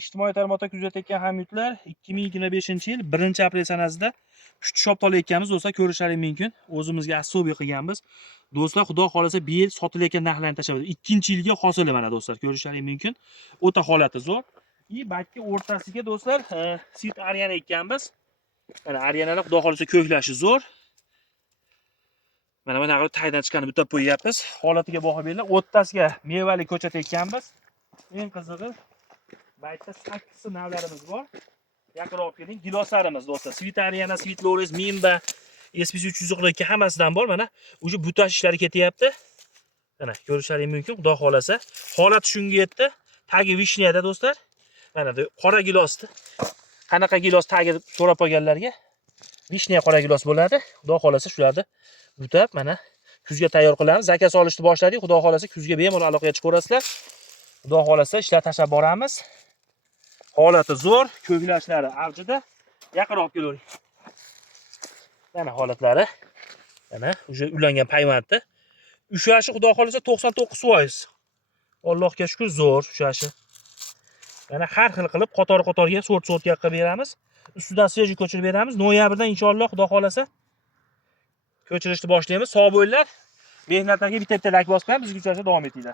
Ijtimoiy tarmoqda kuzatayotgan hamyurtlar 2025-yil 1-aprel sanasida pushti shop olayotganmiz do'stlar, ko'rishlaring mumkin. O'zimizga assobiy qilganmiz. Do'stlar, xudo xolasa bu yil sotilayotgan narxlarni tashlab, 2-yilga hosili mana do'stlar, ko'rishlaring mumkin. O'ta holati zo'r. Balki o'rtasiga do'stlar, sit aryana ekkanmiz. Mana aryanalar xudo xolasa ko'klashi zo'r. Mana buni qilib taydan chiqqanini bitta qo'yyapmiz. Holatiga baho beringlar. O'rtasiga mevali ko'chat ekkanmiz. Eng qizig'i, baytda 8 navlarimiz bor. Yaqinroq keling, giloslarimiz do'stlar. Svit aryana, Svit Lores, Mimba, SPC 302 hammasidan bor. Mana uje butash ishlari ketyapti. Mana ko'rishlaring mumkin, xudo xolasa. Holati shunga yetdi. Tagi vishniyada do'stlar. Mana qora gilosni. Qanaqa gilos tagi so'rab qolganlarga vishniya qora gilos bo'ladi. Xudo xolasa shularni butab mana kuzga tayyor qilamiz. Zakaz olishni boshladik. Xudo xolasa kuzga bemalol aloqaga chiqib ko'rasizlar. Xudo xolasa ishlar tashlab boramiz. Holati zo'r, ko'klashlari avjida. Yaqinroq kelavering. Mana holatlari. Mana uje ulangan payvandda. Ushashi xudo xolasa 99%. Allohga shukr, zo'r ushashi. Mana har xil qilib qator-qatorga sort-sortga qilib beramiz. Ustidan svejiy ko'chirib beramiz. Noyabrdan inshaalloh xudo xolasa ko'chirishni boshlaymiz. Sog' bo'linglar. Mehnatlarga bitta-bitta like bosib qo'ying, bizga uchrashib davom etinglar.